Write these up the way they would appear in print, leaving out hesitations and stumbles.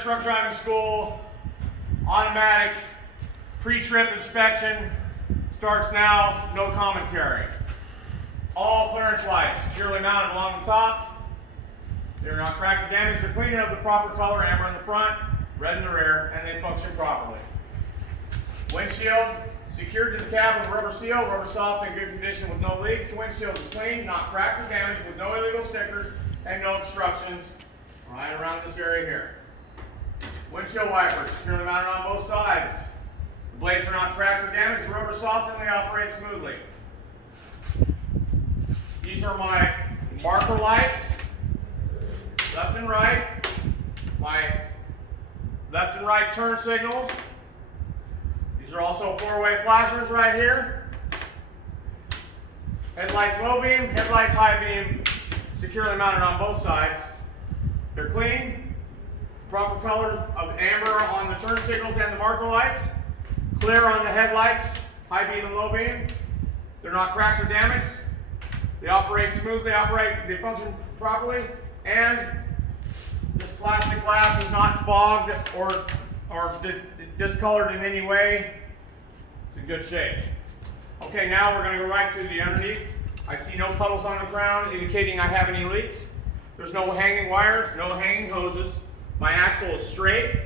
truck driving school. Automatic pre-trip inspection starts now, no commentary. All clearance lights securely mounted along the top. They're not cracked or damaged. They're clean of the proper color, amber in the front, red in the rear, and they function properly. Windshield secured to the cab with rubber seal, rubber soft in good condition with no leaks. The windshield is clean, not cracked or damaged, with no illegal stickers and no obstructions right around this area here. Windshield wipers securely mounted on both sides. The blades are not cracked or damaged, the rubber soft, and they operate smoothly. These are my marker lights, left and right, my left and right turn signals. These are also four-way flashers right here. Headlights low beam, headlights high beam, securely mounted on both sides. They're clean, proper color of amber on the turn signals and the marker lights, clear on the headlights, high beam and low beam. They're not cracked or damaged. They operate smoothly, they function properly, and this plastic glass is not fogged or discolored in any way. It's in good shape. Okay, now we're going to go right to the underneath. I see no puddles on the ground indicating I have any leaks. There's no hanging wires, no hanging hoses. My axle is straight.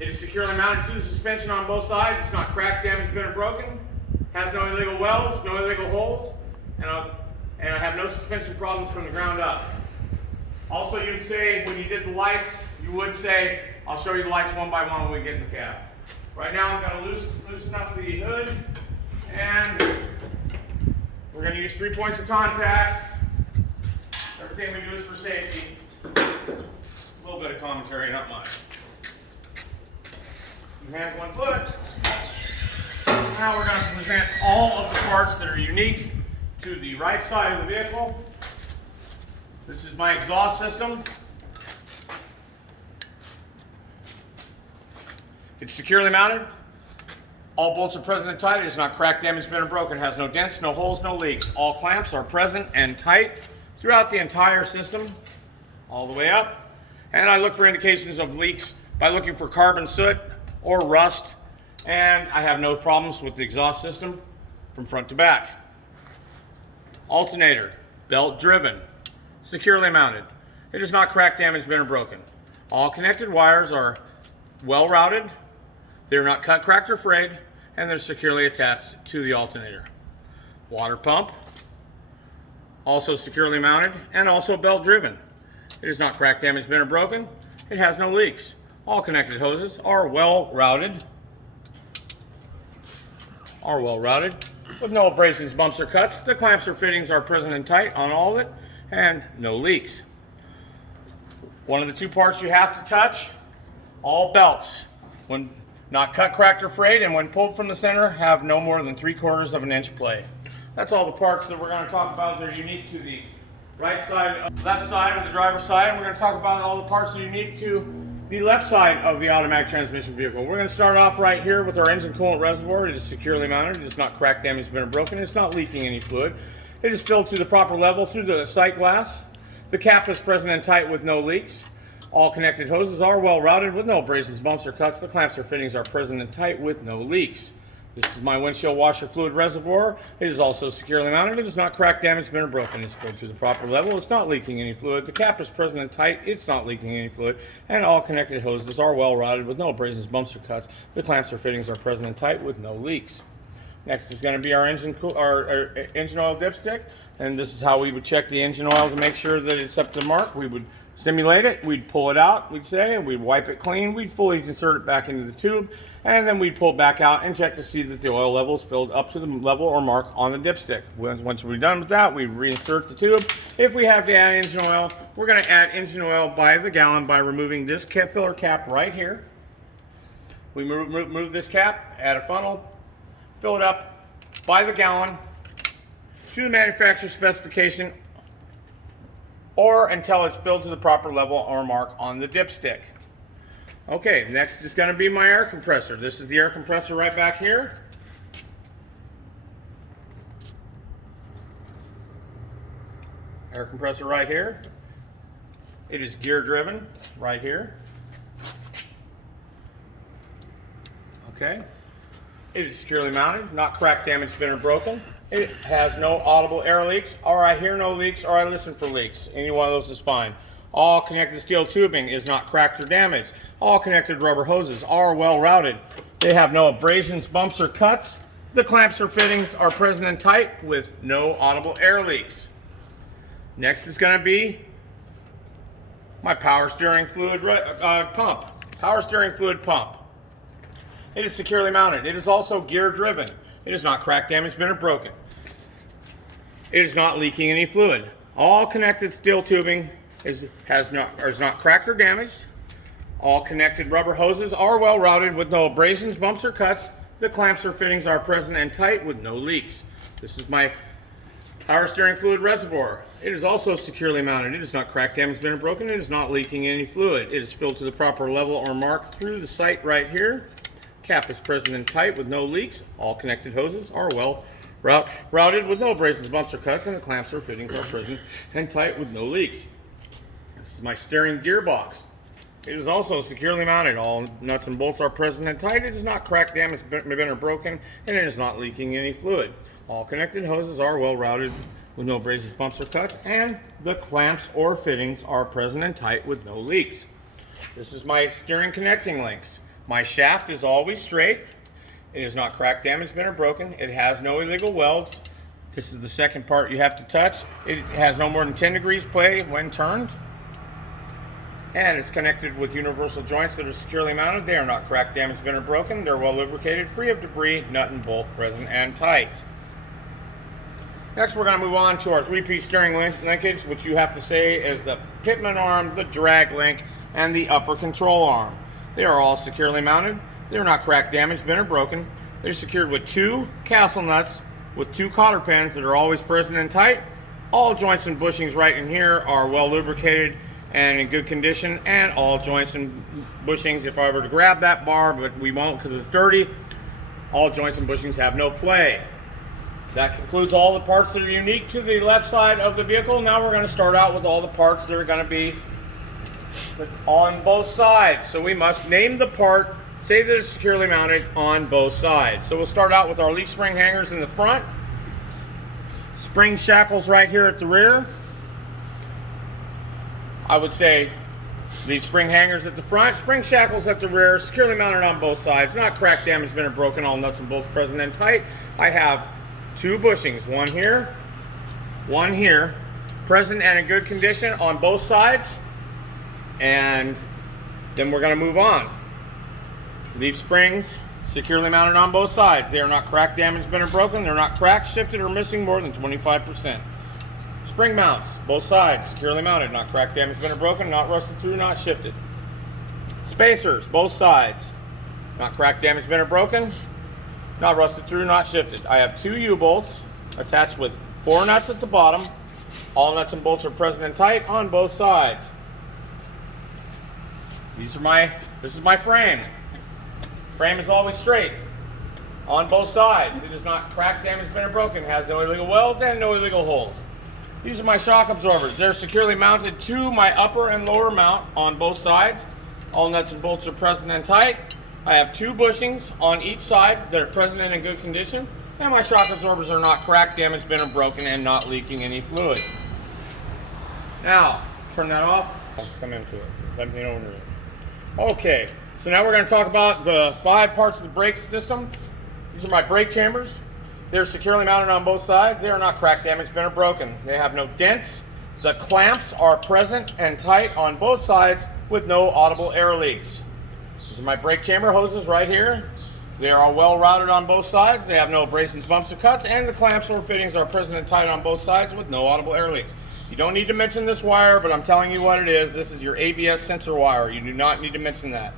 It is securely mounted to the suspension on both sides. It's not cracked, damaged, bent, or broken. Has no illegal welds, no illegal holes, and I have no suspension problems from the ground up. Also, you would say, when you did the lights, you would say, I'll show you the lights one by one when we get in the cab. Right now, I'm going to loosen up the hood, and we're going to use 3 points of contact. Everything we do is for safety. A little bit of commentary, not much. 2 hands, 1 foot. Now we're going to present all of the parts that are unique to the right side of the vehicle. This is my exhaust system. It's securely mounted. All bolts are present and tight. It is not cracked, damaged, bent, or broken. It has no dents, no holes, no leaks. All clamps are present and tight throughout the entire system, all the way up. And I look for indications of leaks by looking for carbon soot or rust. And I have no problems with the exhaust system from front to back. Alternator, belt driven, securely mounted. It is not cracked, damaged, bent, or broken. All connected wires are well routed. They're not cut, cracked, or frayed, and they're securely attached to the alternator. Water pump, also securely mounted and also belt driven. It is not cracked, damaged, bent, or broken. It has no leaks. All connected hoses are well routed. With no abrasions, bumps, or cuts. The clamps or fittings are present and tight on all of it, and no leaks. One of the 2 parts you have to touch, all belts, when not cut, cracked, or frayed, and when pulled from the center, have no more than 3/4 of an inch play. That's all the parts that we're going to talk about. They're unique to the right side, left side of the driver's side, and we're going to talk about all the parts that are unique to the left side of the automatic transmission vehicle. We're going to start off right here with our engine coolant reservoir. It is securely mounted. It is not cracked, damaged, bent, or broken. It's not leaking any fluid. It is filled to the proper level through the sight glass. The cap is present and tight with no leaks. All connected hoses are well routed with no abrasions, bumps, or cuts. The clamps or fittings are present and tight with no leaks. This is my windshield washer fluid reservoir. It is also securely mounted. It is not cracked, damaged, bent, or broken. It's filled to the proper level. It's not leaking any fluid. The cap is present and tight. It's not leaking any fluid. And all connected hoses are well routed with no abrasions, bumps, or cuts. The clamps or fittings are present and tight with no leaks. Next is going to be our engine oil dipstick. And this is how we would check the engine oil to make sure that it's up to the mark. We would simulate it, we'd pull it out, we'd say, and we'd wipe it clean, we'd fully insert it back into the tube, and then we'd pull it back out and check to see that the oil level is filled up to the level or mark on the dipstick. Once we're done with that, we reinsert the tube. If we have to add engine oil, we're going to add engine oil by the gallon by removing this filler cap right here. We remove this cap, add a funnel, fill it up by the gallon to the manufacturer's specification, or until it's filled to the proper level or mark on the dipstick. Okay, next is going to be my air compressor. This is the air compressor right back here. Air compressor right here. It is gear driven right here. Okay. It is securely mounted, not cracked, damaged, bent, or broken. It has no audible air leaks, or I hear no leaks, or I listen for leaks. Any one of those is fine. All connected steel tubing is not cracked or damaged. All connected rubber hoses are well routed. They have no abrasions, bumps, or cuts. The clamps or fittings are present and tight with no audible air leaks. Next is going to be my power steering fluid pump. Power steering fluid pump. It is securely mounted. It is also gear driven. It is not cracked, damaged, bent, or broken. It is not leaking any fluid. All connected steel tubing is not cracked or damaged. All connected rubber hoses are well routed with no abrasions, bumps, or cuts. The clamps or fittings are present and tight with no leaks. This is my power steering fluid reservoir. It is also securely mounted. It is not cracked, damaged, bent, or broken. It is not leaking any fluid. It is filled to the proper level or mark through the site right here. Cap is present and tight with no leaks. All connected hoses are well routed with no abrasions, bumps, or cuts, and the clamps or fittings are present and tight with no leaks. This is my steering gearbox. It is also securely mounted. All nuts and bolts are present and tight. It is not cracked, damaged, bent, or broken, and it is not leaking any fluid. All connected hoses are well routed with no abrasions, bumps, or cuts, and the clamps or fittings are present and tight with no leaks. This is my steering connecting links. My shaft is always straight. It is not cracked, damaged, bent, or broken. It has no illegal welds. This is the second part you have to touch. It has no more than 10 degrees play when turned. And it's connected with universal joints that are securely mounted. They are not cracked, damaged, bent, or broken. They're well lubricated, free of debris, nut and bolt present and tight. Next, we're going to move on to our three-piece steering linkage, which you have to say is the pitman arm, the drag link, and the upper control arm. They are all securely mounted. They are not cracked, damaged, bent, or broken. They're secured with 2 castle nuts with 2 cotter pins that are always present and tight. All joints and bushings right in here are well lubricated and in good condition, and all joints and bushings, if I were to grab that bar, but we won't because it's dirty, all joints and bushings have no play. That concludes all the parts that are unique to the left side of the vehicle. Now we're going to start out with all the parts that are going to be on both sides. So we must name the part, say that it's securely mounted on both sides. So we'll start out with our leaf spring hangers in the front, spring shackles right here at the rear. I would say leaf spring hangers at the front, spring shackles at the rear, securely mounted on both sides, not cracked, damaged, bent, or broken, all nuts and bolts present and tight. I have 2 bushings, one here, present and in good condition on both sides. And then we're going to move on. Leaf springs, securely mounted on both sides. They are not cracked, damaged, bent, or broken. They're not cracked, shifted, or missing more than 25%. Spring mounts, both sides, securely mounted, not cracked, damaged, bent, or broken, not rusted through, not shifted. Spacers, both sides, not cracked, damaged, bent, or broken, not rusted through, not shifted. I have 2 U-bolts attached with 4 nuts at the bottom. All nuts and bolts are present and tight on both sides. This is my frame. Frame is always straight on both sides. It is not cracked, damaged, bent, or broken. It has no illegal welds and no illegal holes. These are my shock absorbers. They're securely mounted to my upper and lower mount on both sides. All nuts and bolts are present and tight. I have 2 bushings on each side that are present and in good condition. And my shock absorbers are not cracked, damaged, bent, or broken, and not leaking any fluid. Now, turn that off. I'll come into it. Let me know when you're in. Okay, so now we're going to talk about the 5 parts of the brake system. These are my brake chambers. They're securely mounted on both sides. They are not cracked, damaged, bent, or broken. They have no dents. The clamps are present and tight on both sides with no audible air leaks. These are my brake chamber hoses right here. They are all well routed on both sides. They have no abrasions, bumps, or cuts, and the clamps or fittings are present and tight on both sides with no audible air leaks. You don't need to mention this wire, but I'm telling you what it is. This is your ABS sensor wire. You do not need to mention that.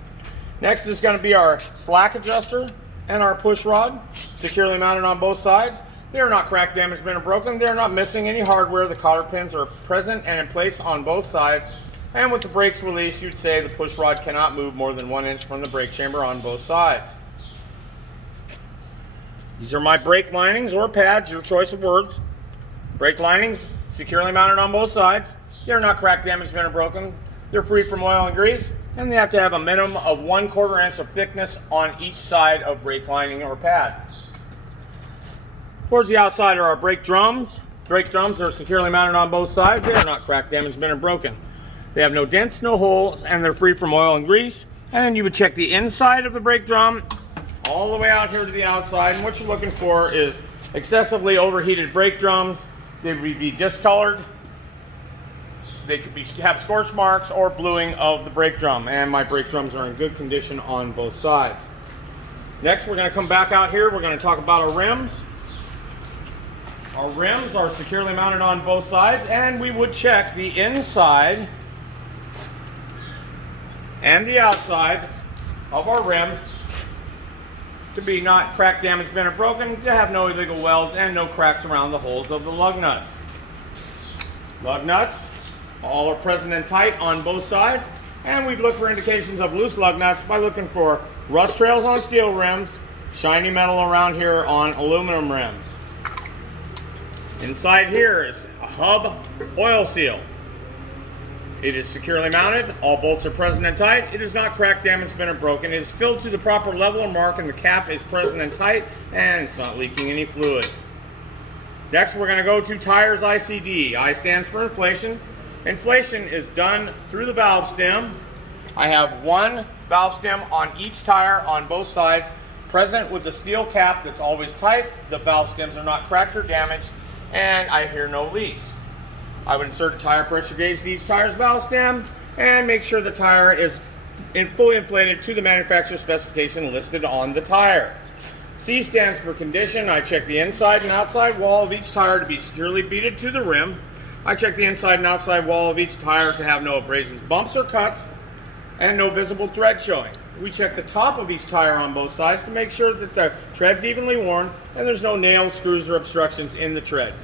Next is going to be our slack adjuster and our push rod, securely mounted on both sides. They are not cracked, damaged, bent, or broken. They are not missing any hardware. The cotter pins are present and in place on both sides. And with the brakes released, you'd say the push rod cannot move more than 1 inch from the brake chamber on both sides. These are my brake linings or pads, your choice of words. Brake linings, securely mounted on both sides. They're not cracked, damaged, bent, or broken. They're free from oil and grease, and they have to have a minimum of 1/4 inch of thickness on each side of brake lining or pad. Towards the outside are our brake drums. Brake drums are securely mounted on both sides. They are not cracked, damaged, bent, or broken. They have no dents, no holes, and they're free from oil and grease. And you would check the inside of the brake drum all the way out here to the outside, and what you're looking for is excessively overheated brake drums. They would be discolored. They could have scorch marks or bluing of the brake drum, and my brake drums are in good condition on both sides. Next, we're going to come back out here. We're going to talk about our rims. Our rims are securely mounted on both sides, and we would check the inside and the outside of our rims to be not cracked, damaged, bent, or broken, to have no illegal welds and no cracks around the holes of the lug nuts. Lug nuts, all are present and tight on both sides, and we'd look for indications of loose lug nuts by looking for rust trails on steel rims, shiny metal around here on aluminum rims. Inside here is a hub oil seal. It is securely mounted. All bolts are present and tight. It is not cracked, damaged, bent, or broken. It is filled to the proper level or mark, and the cap is present and tight, and it's not leaking any fluid. Next, we're going to go to tires ICD. I stands for inflation. Inflation is done through the valve stem. I have one valve stem on each tire on both sides, present with the steel cap that's always tight. The valve stems are not cracked or damaged, and I hear no leaks. I would insert a tire pressure gauge to each tire's valve stem and make sure the tire is fully inflated to the manufacturer specification listed on the tire. C stands for condition. I check the inside and outside wall of each tire to be securely beaded to the rim. I check the inside and outside wall of each tire to have no abrasions, bumps, or cuts, and no visible tread showing. We check the top of each tire on both sides to make sure that the tread's evenly worn and there's no nails, screws, or obstructions in the tread.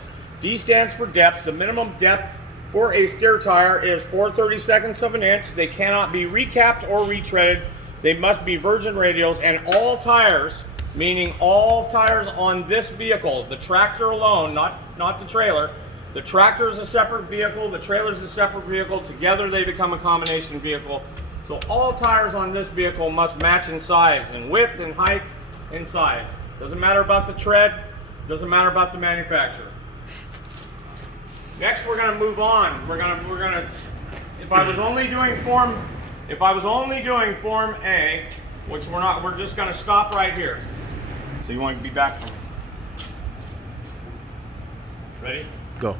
D stands for depth. The minimum depth for a steer tire is 4/32 of an inch. They cannot be recapped or retreaded. They must be virgin radials, and all tires, meaning all tires on this vehicle, the tractor alone, not the trailer. The tractor is a separate vehicle, the trailer is a separate vehicle. Together they become a combination vehicle. So all tires on this vehicle must match in size, in width, and height, and size. Doesn't matter about the tread, doesn't matter about the manufacturer. Next, we're going to move on. We're going to. If I was only doing Form A, which we're not, we're just going to stop right here. So you want to be back from me. Ready? Go.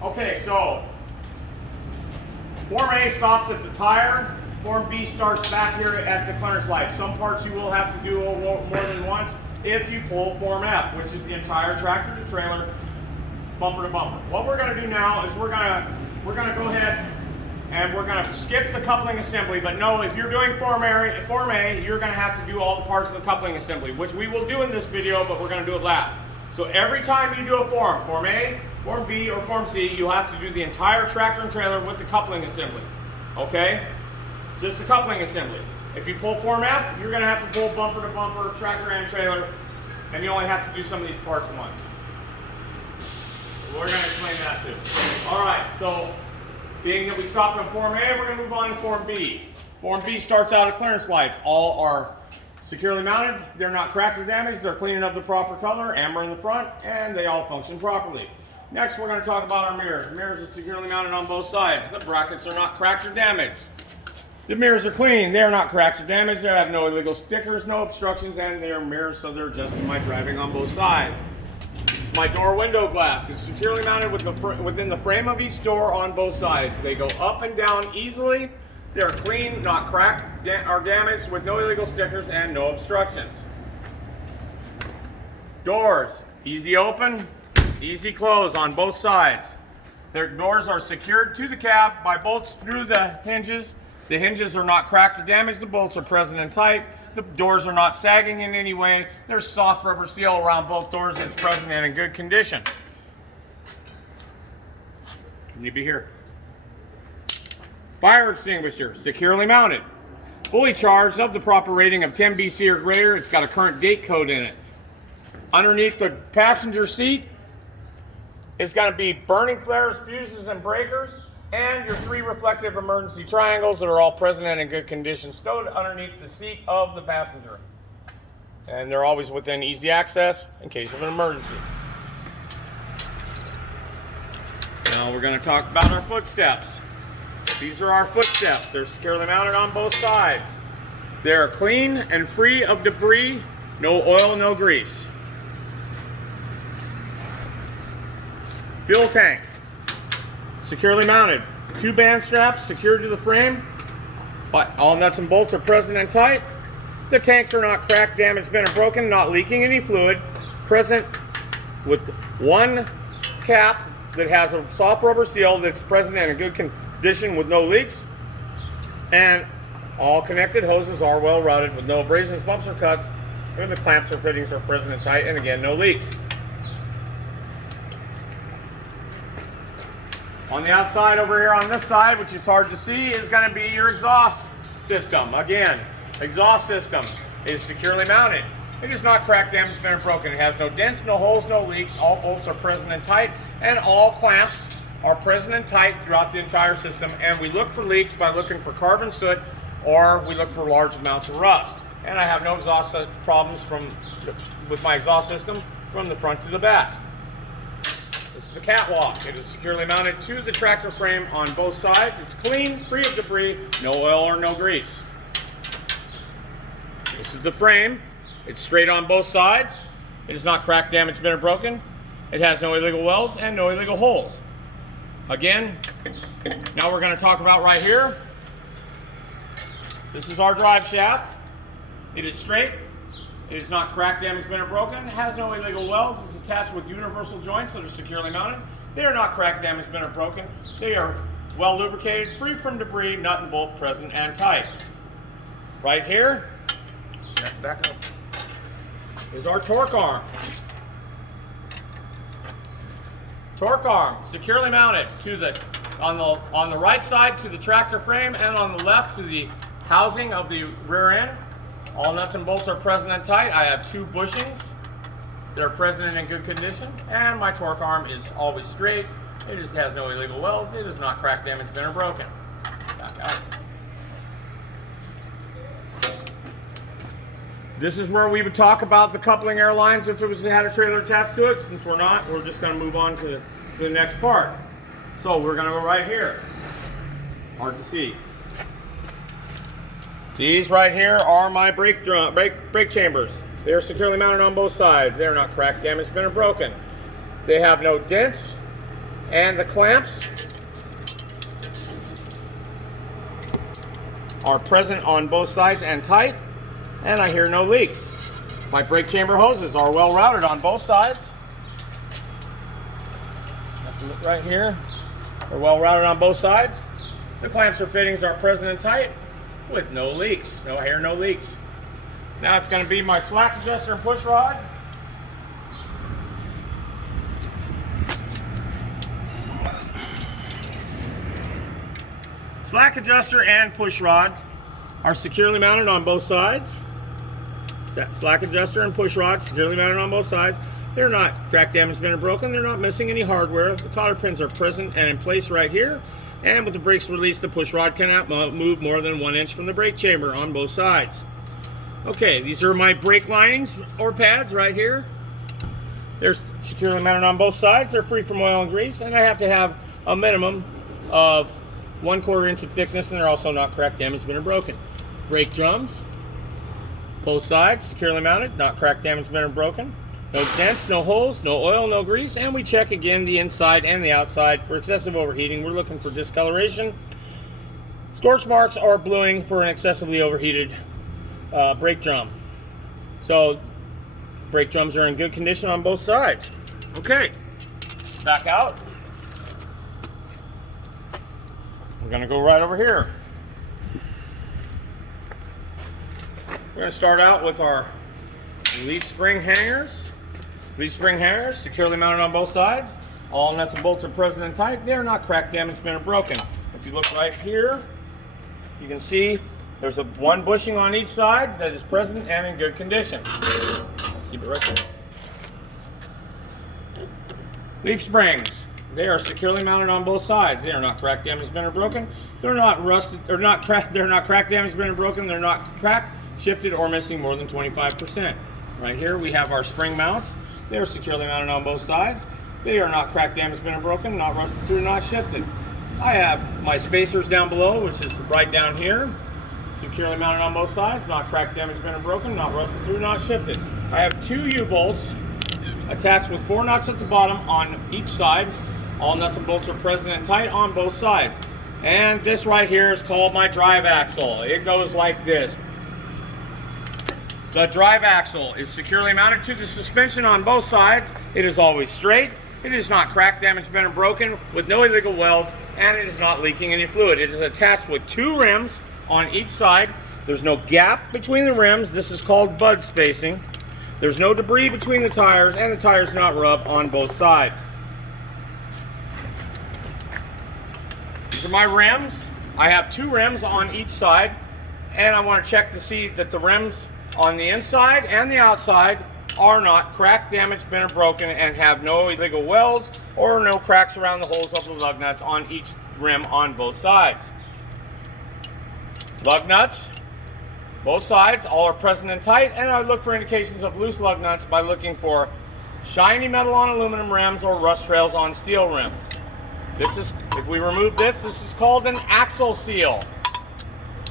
Okay, so Form A stops at the tire. Form B starts back here at the clearance light. Some parts you will have to do more than once if you pull Form F, which is the entire tractor to trailer, bumper to bumper. What we're going to do now is we're going to go ahead and we're going to skip the coupling assembly. But no, if you're doing Form A, you're going to have to do all the parts of the coupling assembly, which we will do in this video, but we're going to do it last. So every time you do a Form A, Form B, or Form C, you'll have to do the entire tractor and trailer with the coupling assembly. Okay? Just the coupling assembly. If you pull Form F, you're going to have to pull bumper to bumper, tractor and trailer, and you only have to do some of these parts once. We're going to explain that too. All right, so being that we stopped on Form A, we're going to move on to Form B. Form B starts out at clearance lights. All are securely mounted. They're not cracked or damaged. They're clean and of the proper color, amber in the front, and they all function properly. Next, we're going to talk about our mirrors. Mirrors are securely mounted on both sides. The brackets are not cracked or damaged. The mirrors are clean. They are not cracked or damaged. They have no illegal stickers, no obstructions, and they are mirrors, so they're adjusted by driving on both sides. This is my door window glass. It's securely mounted within the frame of each door on both sides. They go up and down easily. They are clean, not cracked or damaged, with no illegal stickers and no obstructions. Doors, easy open, easy close on both sides. Their doors are secured to the cab by bolts through the hinges. The hinges are not cracked or damaged. The bolts are present and tight. The doors are not sagging in any way. There's soft rubber seal around both doors that's present and in good condition. Can you be here? Fire extinguisher, securely mounted. Fully charged, of the proper rating of 10 BC or greater. It's got a current date code in it. Underneath the passenger seat, it's going to be burning flares, fuses, and breakers. and your 3 reflective emergency triangles that are all present and in good condition stowed underneath the seat of the passenger. And they're always within easy access in case of an emergency. Now we're going to talk about our footsteps. These are our footsteps. They're securely mounted on both sides. They're clean and free of debris, no oil, no grease. Fuel tank, securely mounted. 2 band straps secured to the frame. All nuts and bolts are present and tight. The tanks are not cracked, damaged, bent, or broken, not leaking any fluid. Present with 1 cap that has a soft rubber seal that's present and in good condition with no leaks. And all connected hoses are well routed with no abrasions, bumps, or cuts. And the clamps or fittings are present and tight, and again, no leaks. On the outside over here on this side, which is hard to see, is going to be your exhaust system. Again, exhaust system is securely mounted. It is not cracked, damaged, bent, or broken. It has no dents, no holes, no leaks. All bolts are present and tight, and all clamps are present and tight throughout the entire system. And we look for leaks by looking for carbon soot, or we look for large amounts of rust. And I have no exhaust problems with my exhaust system from the front to the back. This is the catwalk. It is securely mounted to the tractor frame on both sides. It's clean, free of debris, no oil or no grease. This is the frame. It's straight on both sides. It is not cracked, damaged, bent, or broken. It has no illegal welds and no illegal holes. Again, now we're going to talk about right here. This is our drive shaft. It is straight. It is not cracked, damaged, bent, or broken. It has no illegal welds. It's attached with universal joints that are securely mounted. They are not cracked, damaged, bent, or broken. They are well lubricated, free from debris, nut and bolt present and tight. Right here, back up, is our torque arm. Torque arm, securely mounted to the on the right side to the tractor frame, and on the left to the housing of the rear end. All nuts and bolts are present and tight. I have 2 bushings. They're present and in good condition, and my torque arm is always straight. It just has no illegal welds. It is not cracked, damaged, bent, or broken. Back out. This is where we would talk about the coupling air lines if it had a trailer attached to it. Since we're not, we're just going to move on to the next part. So we're going to go right here. Hard to see. These right here are my brake chambers. They are securely mounted on both sides. They are not cracked, damaged, bent, or broken. They have no dents, and the clamps are present on both sides and tight, and I hear no leaks. My brake chamber hoses are well routed on both sides. Right here, they're well routed on both sides. The clamps or fittings are present and tight with no leaks. No hair, no leaks. Now it's going to be my slack adjuster and push rod. Slack adjuster and push rod are securely mounted on both sides. Slack adjuster and push rod securely mounted on both sides. They're not cracked, damaged, bent, or broken. They're not missing any hardware. The cotter pins are present and in place right here. And with the brakes released, the push rod cannot move more than 1 inch from the brake chamber on both sides. Okay, these are my brake linings or pads right here. They're securely mounted on both sides. They're free from oil and grease, and I have to have a minimum of 1/4 inch of thickness, and they're also not cracked, damaged, bent, or broken. Brake drums, both sides, securely mounted, not cracked, damaged, bent, or broken. No dents, no holes, no oil, no grease, and we check again the inside and the outside for excessive overheating. We're looking for discoloration, scorch marks, or bluing for an excessively overheated brake drum. So brake drums are in good condition on both sides. Okay, back out. We're going to go right over here. We're going to start out with our leaf spring hangers. Leaf spring hangers, securely mounted on both sides. All nuts and bolts are present and tight. They are not cracked, damaged, bent, or broken. If you look right here, you can see there's one bushing on each side that is present and in good condition. Keep it right there. Leaf springs. They are securely mounted on both sides. They are not cracked, damaged, bent, or broken. They're not rusted, or not cracked. They're not cracked, damaged, bent, or broken. They're not cracked, shifted, or missing more than 25%. Right here we have our spring mounts. They are securely mounted on both sides. They are not cracked, damaged, bent, or broken. Not rusted through, not shifted. I have my spacers down below, which is right down here. Securely mounted on both sides. Not cracked, damaged, bent, or broken. Not rusted through, not shifted. I have 2 U-bolts attached with 4 nuts at the bottom on each side. All nuts and bolts are present and tight on both sides. And this right here is called my drive axle. It goes like this. The drive axle is securely mounted to the suspension on both sides. It is always straight. It is not cracked, damaged, bent, or broken with no illegal welds, and it is not leaking any fluid. It is attached with 2 rims on each side. There's no gap between the rims. This is called bud spacing. There's no debris between the tires, and the tires not rub on both sides. These are my rims. I have 2 rims on each side, and I want to check to see that the rims on the inside and the outside are not cracked, damaged, bent, or broken, and have no illegal welds or no cracks around the holes of the lug nuts on each rim on both sides. Lug nuts, both sides, all are present and tight, and I look for indications of loose lug nuts by looking for shiny metal on aluminum rims or rust trails on steel rims. If we remove this is called an axle seal.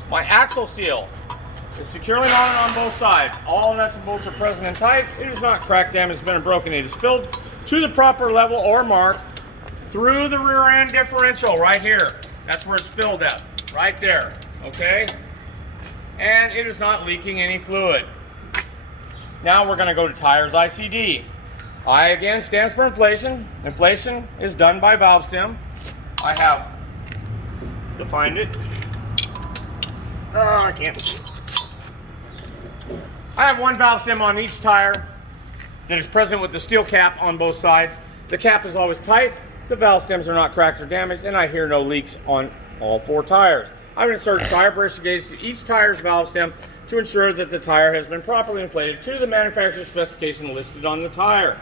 My axle seal is securely mounted on both sides. All nuts and bolts are present and tight. It is not cracked, damaged, bent, or broken. It is filled to the proper level or mark through the rear end differential right here. That's where it's filled at, right there, okay? And it is not leaking any fluid. Now we're gonna go to tires ICD. I again stands for inflation. Inflation is done by valve stem. I have to find it. I can't see it. I have 1 valve stem on each tire that is present with the steel cap on both sides. The cap is always tight, the valve stems are not cracked or damaged, and I hear no leaks on all 4 tires. I would insert tire pressure gauge to each tire's valve stem to ensure that the tire has been properly inflated to the manufacturer's specification listed on the tire.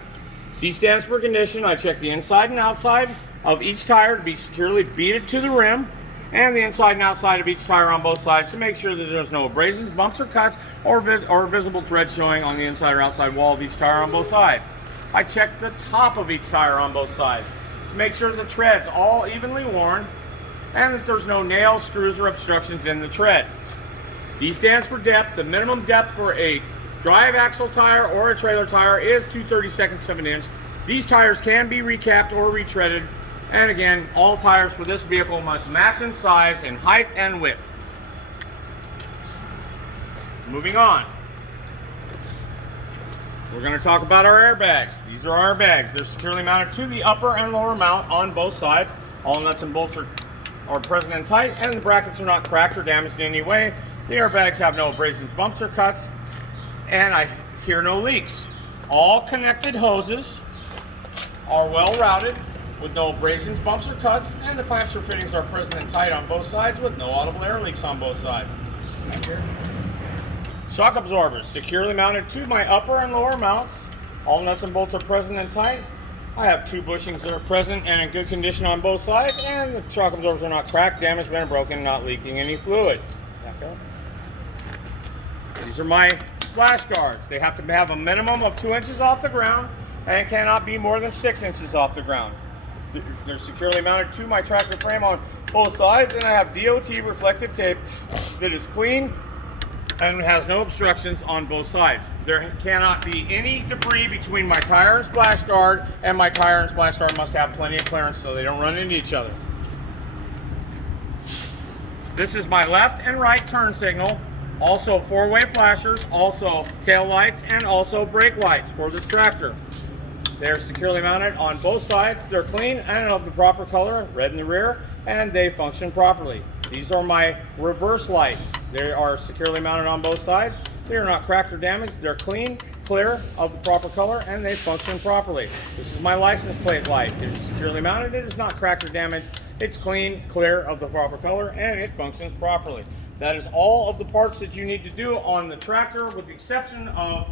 C stands for condition. I check the inside and outside of each tire to be securely beaded to the rim, and the inside and outside of each tire on both sides to make sure that there's no abrasions, bumps, or cuts, or visible thread showing on the inside or outside wall of each tire on both sides. I check the top of each tire on both sides to make sure the tread's all evenly worn and that there's no nails, screws, or obstructions in the tread. D stands for depth. The minimum depth for a drive axle tire or a trailer tire is 2/32 of an inch. These tires can be recapped or retreaded. And again, all tires for this vehicle must match in size in height and width. Moving on. We're going to talk about our airbags. These are our airbags. They're securely mounted to the upper and lower mount on both sides. All nuts and bolts are present and tight, and the brackets are not cracked or damaged in any way. The airbags have no abrasions, bumps, or cuts, and I hear no leaks. All connected hoses are well routed with no abrasions, bumps, or cuts, and the clamps or fittings are present and tight on both sides with no audible air leaks on both sides. Shock absorbers securely mounted to my upper and lower mounts. All nuts and bolts are present and tight. I have 2 bushings that are present and in good condition on both sides, and the shock absorbers are not cracked, damaged, bent, or broken, not leaking any fluid. Back up. These are my splash guards. They have to have a minimum of 2 inches off the ground and cannot be more than 6 inches off the ground. They're securely mounted to my tractor frame on both sides, and I have DOT reflective tape that is clean and has no obstructions on both sides. There cannot be any debris between my tire and splash guard, and my tire and splash guard must have plenty of clearance so they don't run into each other. This is my left and right turn signal, also 4-way flashers, also tail lights, and also brake lights for this tractor. They're securely mounted on both sides. They're clean and of the proper color, red in the rear, and they function properly. These are my reverse lights. They are securely mounted on both sides. They are not cracked or damaged. They're clean, clear, of the proper color, and they function properly. This is my license plate light. It is securely mounted. It is not cracked or damaged. It's clean, clear, of the proper color, and it functions properly. That is all of the parts that you need to do on the tractor, with the exception of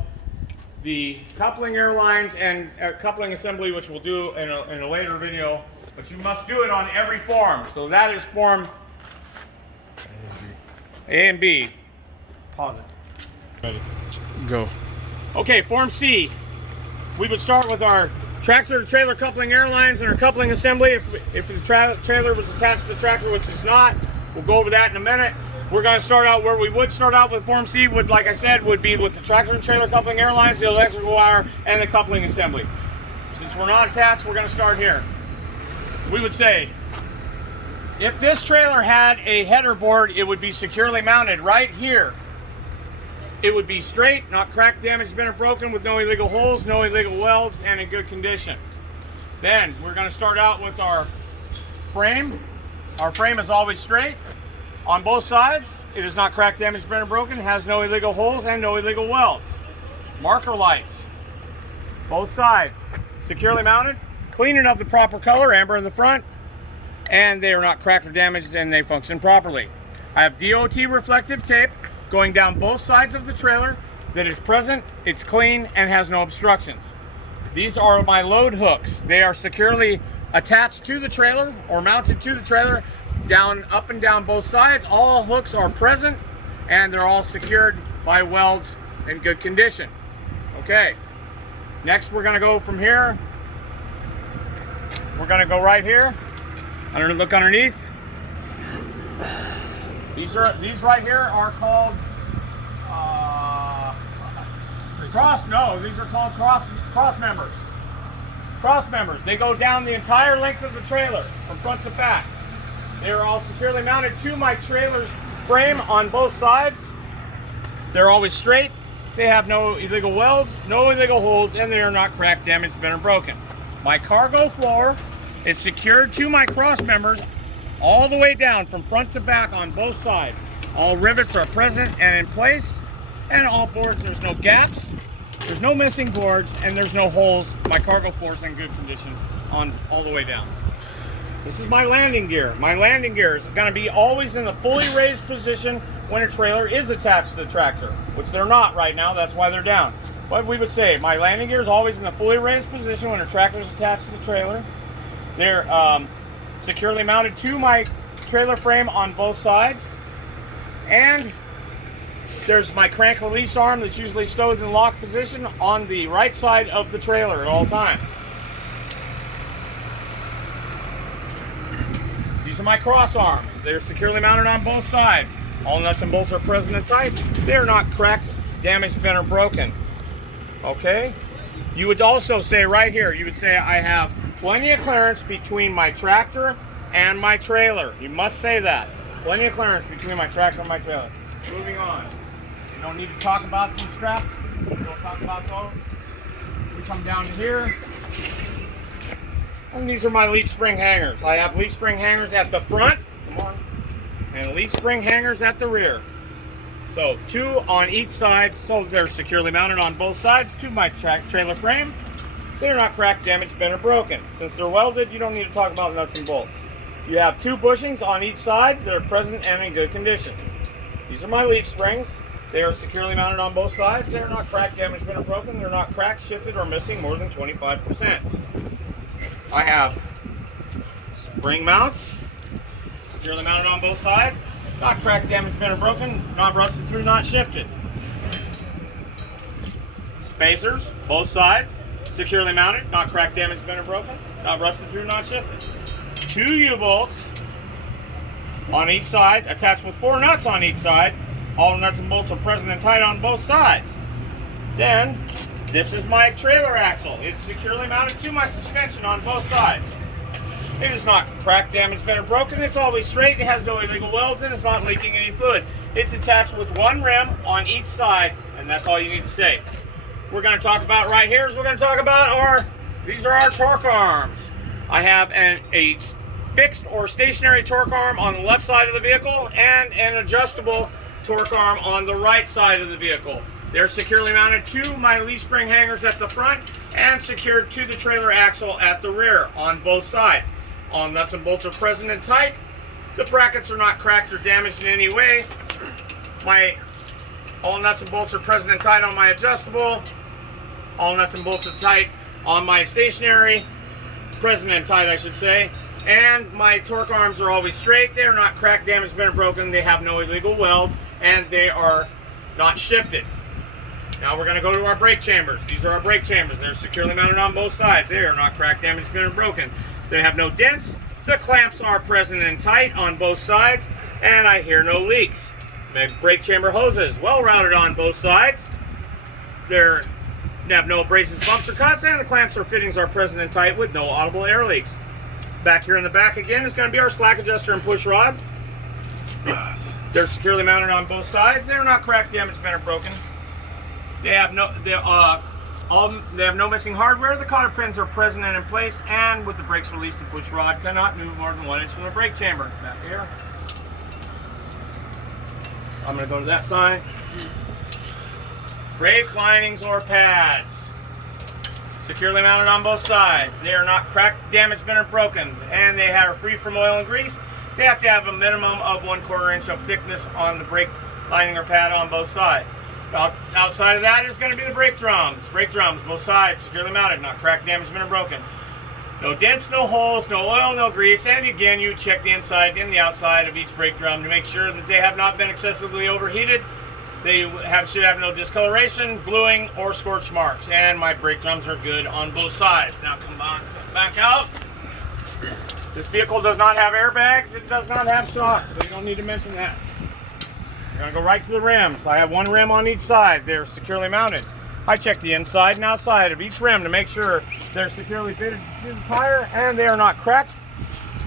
the coupling airlines and coupling assembly, which we'll do in a later video but you must do it on every form. So that is form A and B. Pause it. Ready. Go. Okay, form C. We would start with our tractor to trailer coupling air lines and our coupling assembly. If the trailer was attached to the tractor, which is not, we'll go over that in a minute. We're going to start out where we would start out with form C, would, like I said, would be with the tractor and trailer coupling air lines, the electrical wire, and the coupling assembly. Since we're not attached, we're going to start here. We would say, if this trailer had a header board, it would be securely mounted right here. It would be straight, not cracked, damaged, bent, or broken, with no illegal holes, no illegal welds, and in good condition. Then we're going to start out with our frame. Our frame is always straight on both sides. It is not cracked, damaged, bent, or broken, has no illegal holes and no illegal welds. Marker lights, both sides, securely mounted, clean and of the proper color, amber in the front, and they are not cracked or damaged, and they function properly. I have DOT reflective tape going down both sides of the trailer that is present, it's clean, and has no obstructions. These are my load hooks. They are securely attached to the trailer or mounted to the trailer, down, up and down both sides. All hooks are present and they're all secured by welds in good condition. Okay, next we're gonna go from here. We're gonna go right here. Look underneath. These right here are called these are called cross members. Cross members. They go down the entire length of the trailer from front to back. They are all securely mounted to my trailer's frame on both sides. They're always straight. They have no illegal welds, no illegal holes, and they are not cracked, damaged, bent, or broken. My cargo floor is secured to my cross members all the way down from front to back on both sides. All rivets are present and in place, and all boards, there's no gaps, there's no missing boards, and there's no holes. My cargo floor is in good condition on all the way down. This is my landing gear. My landing gear is going to be always in the fully raised position when a trailer is attached to the tractor, which they're not right now, that's why they're down. But we would say my landing gear is always in the fully raised position when a tractor is attached to the trailer. They're securely mounted to my trailer frame on both sides, and there's my crank release arm that's usually stowed in lock position on the right side of the trailer at all times. These are my cross arms. They're securely mounted on both sides. All nuts and bolts are present and tight. They're not cracked, damaged, bent, or broken. Okay? You would also say right here, you would say I have plenty of clearance between my tractor and my trailer. You must say that. Plenty of clearance between my tractor and my trailer. Moving on. You don't need to talk about these straps. We don't talk about those. We come down to here. And these are my leaf spring hangers. I have leaf spring hangers at the front. Come on. And leaf spring hangers at the rear. So 2 on each side, so they're securely mounted on both sides to my trailer frame. They're not cracked, damaged, bent, or broken. Since they're welded, you don't need to talk about nuts and bolts. You have 2 bushings on each side that are present and in good condition. These are my leaf springs. They are securely mounted on both sides. They're not cracked, damaged, bent, or broken. They're not cracked, shifted, or missing more than 25%. I have spring mounts, securely mounted on both sides. Not cracked, damaged, bent, or broken. Not rusted through, not shifted. Spacers, both sides. Securely mounted, not cracked, damaged, bent, or broken. Not rusted through, not shifted. 2 U-bolts on each side, attached with 4 nuts on each side. All nuts and bolts are present and tight on both sides. Then, this is my trailer axle. It's securely mounted to my suspension on both sides. It is not cracked, damaged, bent, or broken. It's always straight. It has no illegal welds, and it's not leaking any fluid. It's attached with 1 rim on each side, and that's all you need to say. We're going to talk about right here is we're going to talk about these are our torque arms. I have a fixed or stationary torque arm on the left side of the vehicle and an adjustable torque arm on the right side of the vehicle. They're securely mounted to my leaf spring hangers at the front and secured to the trailer axle at the rear on both sides. All nuts and bolts are present and tight. The brackets are not cracked or damaged in any way. All nuts and bolts are present and tight on my adjustable. All nuts and bolts are tight on my stationary. Present and tight, I should say. And my torque arms are always straight. They are not cracked, damaged, bent, or broken. They have no illegal welds, and they are not shifted. Now we're going to go to our brake chambers. These are our brake chambers. They're securely mounted on both sides. They are not cracked, damaged, bent, or broken. They have no dents. The clamps are present and tight on both sides, and I hear no leaks. The brake chamber hoses, well routed on both sides. They have no abrasions, bumps, or cuts, and the clamps or fittings are present and tight with no audible air leaks. Back here in the back again is going to be our slack adjuster and push rod. They're securely mounted on both sides. They're not cracked, damaged, bent, or broken. They have no missing hardware. The cotter pins are present and in place, and with the brakes released, the push rod cannot move more than 1 inch from the brake chamber. Back here. I'm going to go to that side. Brake linings or pads. Securely mounted on both sides. They are not cracked, damaged, bent, or broken, and they are free from oil and grease. They have to have a minimum of 1/4 inch of thickness on the brake lining or pad on both sides. Outside of that is going to be the brake drums. Brake drums, both sides, securely mounted, not cracked, damaged, bent, or broken. No dents, no holes, no oil, no grease, and again, you check the inside and the outside of each brake drum to make sure that they have not been excessively overheated. They should have no discoloration, bluing, or scorch marks. And my brake drums are good on both sides. Now come on, back out. This vehicle does not have airbags. It does not have shocks, so you don't need to mention that. We're going to go right to the rims. I have one rim on each side. They're securely mounted. I check the inside and outside of each rim to make sure they're securely fitted to the tire and they are not cracked,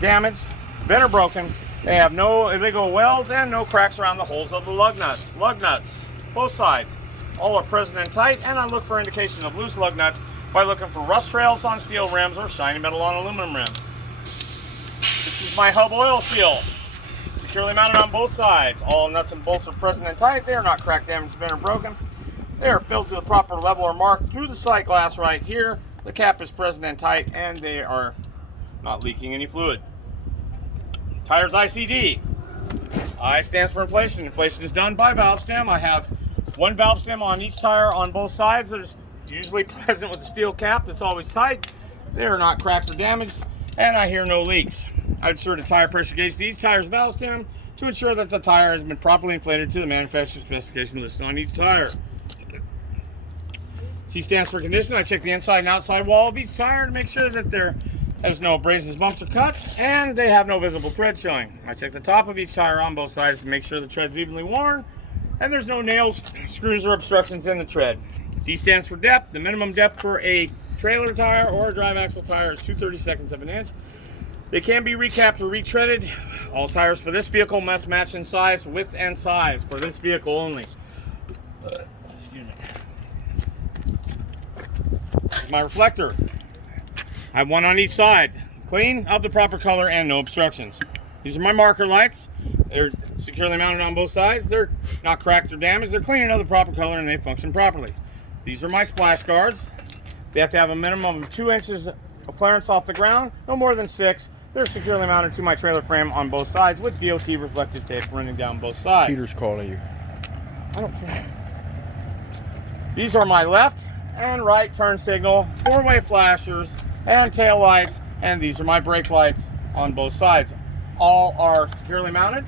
damaged, bent, or broken. They have no illegal welds and no cracks around the holes of the lug nuts. Lug nuts, both sides, all are present and tight, and I look for indications of loose lug nuts by looking for rust trails on steel rims or shiny metal on aluminum rims. This is my hub oil seal, securely mounted on both sides. All nuts and bolts are present and tight. They are not cracked, damaged, bent, or broken. They are filled to the proper level or mark through the sight glass right here. The cap is present and tight, and they are not leaking any fluid. Tires ICD. I stands for inflation. Inflation is done by valve stem. I have one valve stem on each tire on both sides that is usually present with the steel cap that's always tight. They are not cracked or damaged, and I hear no leaks. I insert a tire pressure gauge to each tire's valve stem to ensure that the tire has been properly inflated to the manufacturer's specification listed on each tire. C stands for condition. I check the inside and outside wall of each tire to make sure that there's no abrasions, bumps, or cuts, and they have no visible tread showing. I check the top of each tire on both sides to make sure the tread's evenly worn, and there's no nails, screws, or obstructions in the tread. D stands for depth. The minimum depth for a trailer tire or a drive axle tire is 2/32 of an inch. They can be recapped or retreaded. All tires for this vehicle must match in size, width, and size for this vehicle only. Excuse me. Here's my reflector. I have one on each side, clean, of the proper color, and no obstructions. These are my marker lights. They're securely mounted on both sides. They're not cracked or damaged. They're clean and of the proper color, and they function properly. These are my splash guards. They have to have a minimum of 2 inches of clearance off the ground, no more than 6. They're securely mounted to my trailer frame on both sides with DOT reflective tape running down both sides. Peter's calling you. I don't care. These are my left and right turn signal, 4-way flashers, and tail lights, and these are my brake lights on both sides. All are securely mounted.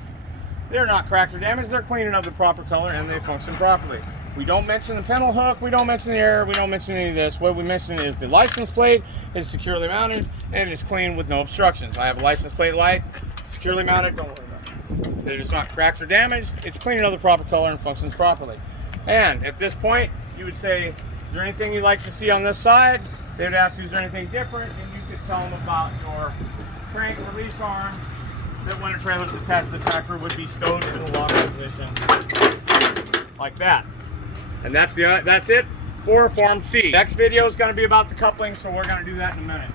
They're not cracked or damaged. They're clean and of the proper color, and they function properly. We don't mention the pintle hook. We don't mention the air. We don't mention any of this. What we mention is the license plate is securely mounted and it's clean with no obstructions. I have a license plate light, securely mounted. Don't worry about it. It is not cracked or damaged. It's clean and of the proper color and functions properly. And at this point, you would say, is there anything you'd like to see on this side? They would ask you, is there anything different? And you could tell them about your crank release arm that when a trailer is attached to the tractor would be stowed in the lock position like that. And that's it for Form C. Next video is going to be about the coupling, so we're going to do that in a minute.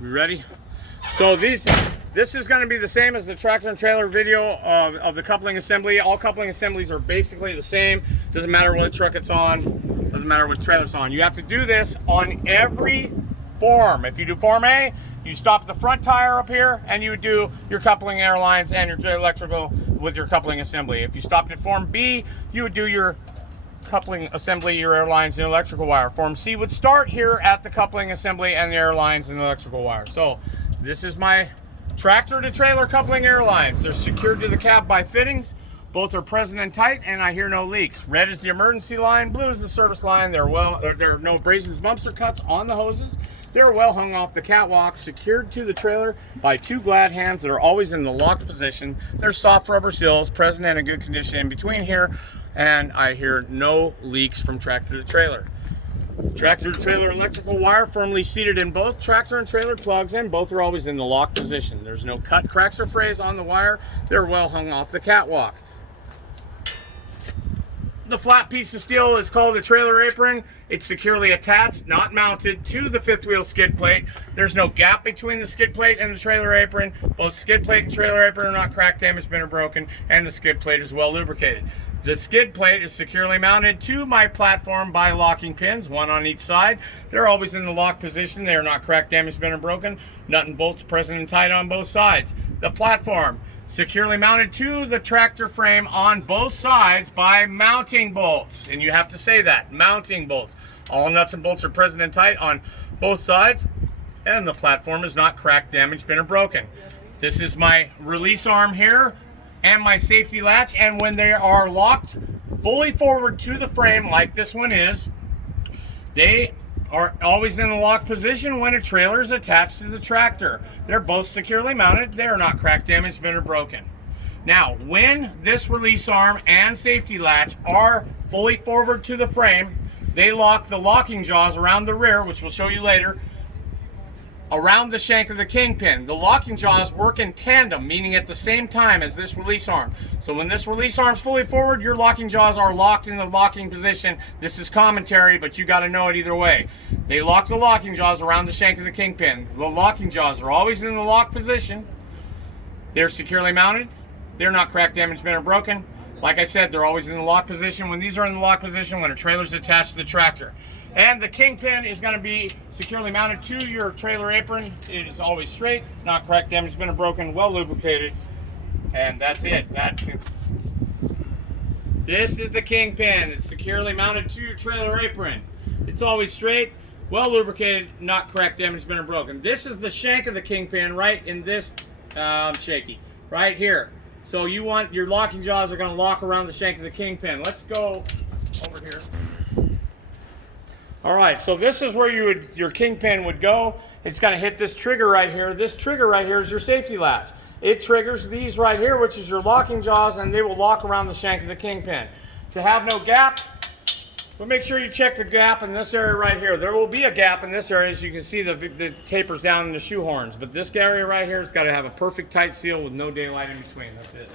We ready? So this is going to be the same as the tractor and trailer video of the coupling assembly. All coupling assemblies are basically the same. Doesn't matter what truck it's on. Doesn't matter what trailer it's on. You have to do this on every form. If you do Form A, you stop the front tire up here and you would do your coupling airlines and your electrical with your coupling assembly. If you stopped at Form B, you would do your coupling assembly, your air lines and electrical wire. Form C would start here at the coupling assembly and the air lines and the electrical wire. So this is my tractor to trailer coupling air lines. They're secured to the cab by fittings. Both are present and tight, and I hear no leaks. Red is the emergency line, blue is the service line. There are no abrasions, bumps, or cuts on the hoses. They're well hung off the catwalk, secured to the trailer by 2 glad hands that are always in the locked position. There's soft rubber seals present and in good condition in between here, and I hear no leaks from tractor to trailer. Tractor to trailer electrical wire firmly seated in both tractor and trailer plugs, and both are always in the locked position. There's no cut, cracks, or frays on the wire. They're well hung off the catwalk. The flat piece of steel is called a trailer apron. It's securely attached, not mounted, to the fifth wheel skid plate. There's no gap between the skid plate and the trailer apron. Both skid plate and trailer apron are not cracked, damaged, bent, or broken, and the skid plate is well lubricated. The skid plate is securely mounted to my platform by locking pins, 1 on each side. They're always in the locked position. They are not cracked, damaged, bent, or broken. Nut and bolts present and tight on both sides. The platform securely mounted to the tractor frame on both sides by mounting bolts. And you have to say that, mounting bolts. All nuts and bolts are present and tight on both sides, and the platform is not cracked, damaged, bent, or broken. This is my release arm here and my safety latch, and when they are locked fully forward to the frame like this one is, they are always in the locked position when a trailer is attached to the tractor. They're both securely mounted. They are not cracked, damaged, bent, or broken. Now, when this release arm and safety latch are fully forward to the frame, they lock the locking jaws around the rear, which we'll show you later, around the shank of the kingpin. The locking jaws work in tandem, meaning at the same time as this release arm. So when this release arm is fully forward, your locking jaws are locked in the locking position. This is commentary, but you got to know it either way. They lock the locking jaws around the shank of the kingpin. The locking jaws are always in the locked position. They're securely mounted. They're not cracked, damaged, bent, or broken. Like I said, they're always in the locked position. When these are in the locked position, when a trailer is attached to the tractor. And the kingpin is going to be securely mounted to your trailer apron. It is always straight, not cracked, damaged, bent, or broken, well lubricated. And that's it. This is the kingpin. It's securely mounted to your trailer apron. It's always straight, well lubricated, not cracked, damaged, bent, or broken. This is the shank of the kingpin right in this shaky, right here. So you want your locking jaws are going to lock around the shank of the kingpin. Let's go over here. All right, so this is where your kingpin would go. It's going to hit this trigger right here. This trigger right here is your safety latch. It triggers these right here, which is your locking jaws, and they will lock around the shank of the kingpin. To have no gap, but make sure you check the gap in this area right here. There will be a gap in this area, as you can see the tapers down in the shoe horns. But this area right here has got to have a perfect tight seal with no daylight in between. That's it.